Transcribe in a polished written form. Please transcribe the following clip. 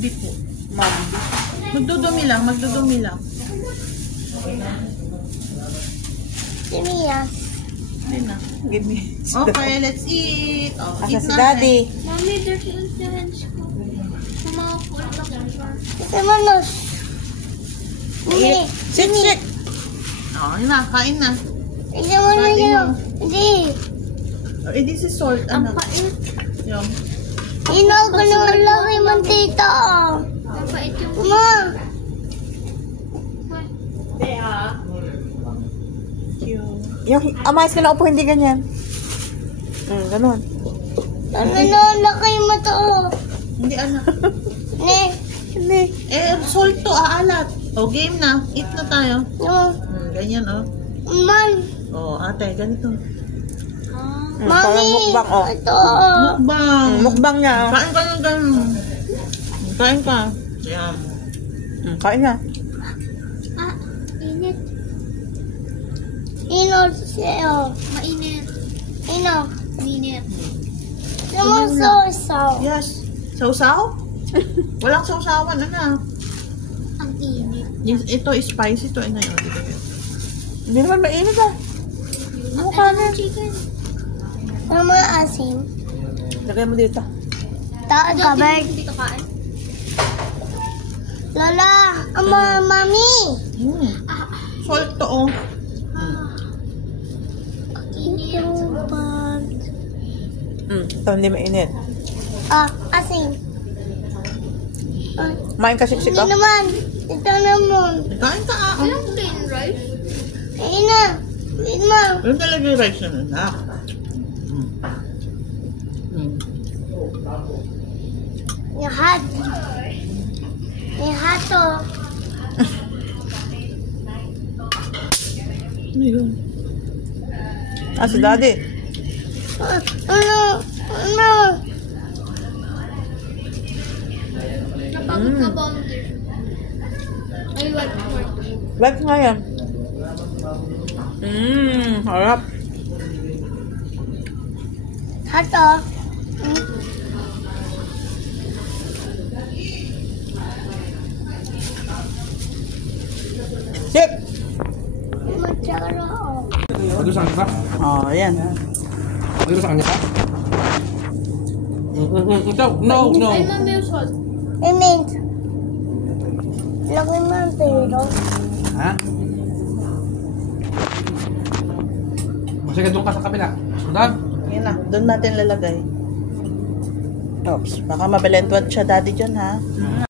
Hindi po. Magdudumi lang, magdudumi lang. Give me ya. Hindi na. Give me. Okay, let's eat. Oh, Asa eat si na. Daddy? Mami, dirty yung hands ko. Kumakapo ulit ako. Ito manos. Hindi. Sit, sit. Oh, yun na, kain na. Ito mo na yun. Hindi. Oh, eh, this is salt, Ang anak. pait. Yung. Inaw ko naman lang yung mantita. Ang pait yung... Ma. Yung amayos ka na upo, hindi ganyan. Ganun. Ano na laki yung mata ko. Hindi, anak. Ne. Hindi. Eh, salt to, aalat. Oh, game na. Eat na tayo. No. Ganyan, oh. Man. Oh, ate, ganito. Parang Mami. mukbang, oh. Ito. Mukbang. Mukbang niya, oh. Kain ka ng ganun. Kain ka. Yan. Kain na. Ah, init. Ino siya. Mainit. Ino. Mainit. Naman sausaw. Yes. Sausaw? Walang sausawan, anak. Ang init. Yes, ito is spicy to. Ano yun? Hindi naman mainit, ah. Ang kanin. Chicken. Naman asim. Lagay mo dito. Taon ka, Bert. Hindi ka kain. Lola. Ama, mami. Salt to, oh. Init. Ito hindi mainit. Asim. Main ka siksik, Hindi oh. naman. Ito naman. Kain ka, ah. Walang plain rice. Ayun na. Wait mo. Yung talaga yung rice na, anak. Yung hot. Yung hot to. Ano yun? Si Daddy. Ano? Ano? Napagod ka ba ang dish? Ay, what more? Ba't nga yan? Harap. Hot to. Sip! Matsara ako. Pag sa kanya pa? Oh, yan. Pag sa kanya pa? Ito, no. Ay, mami, yung salt. It means. Laki mo ang pero. Ha? Sige, doon ka sa kabila. Sundan. Yan na. Doon natin lalagay. Oops. Baka mabalentwad siya, daddy, dyan, ha?